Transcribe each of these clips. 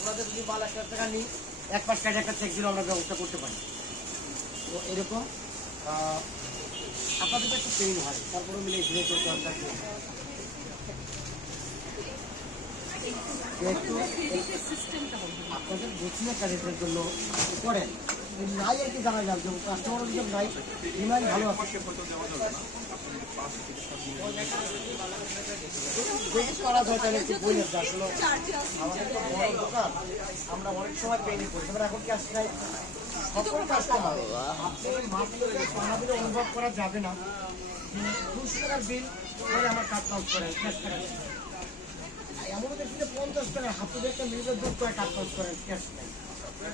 ওনাদের যদি মাল এক টাকা নিই এক পাঁচ কাজ একটা চেক দিলে আমরা ব্যবস্থা করতে পারি। তো এরকম আপনাদের তো একটু পেইন হয় তারপরে মিলে ঘুরে চলতে নেই। আপনাদের বুঝিয়ে কাজের জন্য করেন নাই আর জানা যাবে কাস্টমার অভিযোগ নাই ভালো করা সময় পেয়ে করি এবার এখন কি আসছে সকল কাস্টমার আপনি মাত্র সমাধানে অনুভব করা যাবে না দুশো টাকার বিল করে আমার কাজ কাউন্ট করেন ক্যাশ টাকা এমন দেখি যে পঞ্চাশ টাকা হাতে একটা মিনিটের দুধ করে কাজ কাউন্ট করেন ক্যাশ নাই। এটা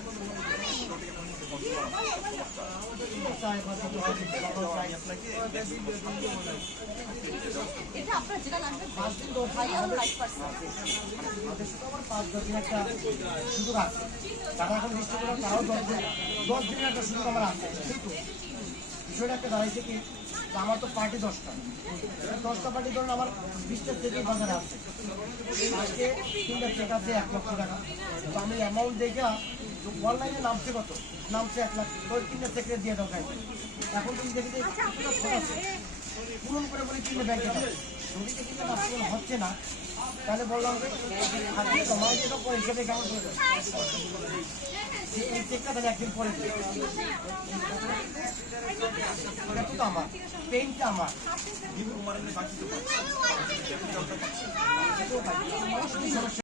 আমার আছে দশ দিন একটা সুযোগ আমার আছে কিন্তু বিষয়টা একটা দাঁড়াইছে কি আমার তো পার্টি দশটা দশটা পার্টি ধরুন আমার বিশটা থেকে বাজারে আছে আজকে তিনটা চেক আছে এক লক্ষ টাকা তো আমি অ্যামাউন্ট দেখে অনলাইনে নামছে কত নামছে এক লাখ তো ওই তিনটা চেকে দিয়ে দাও ব্যাংকে এখন তুমি দেখি যে পূরণ করে বলে কিনলে ব্যাংকে দাও যদি দেখি যে না পূরণ হচ্ছে না তাহলে বললাম আজকে জমা যেটা পরে হিসেবে কেমন করে দেবো? এই চেকটা তাহলে একদিন পরে। তো আমার পেইন্টটা আমার সমস্যা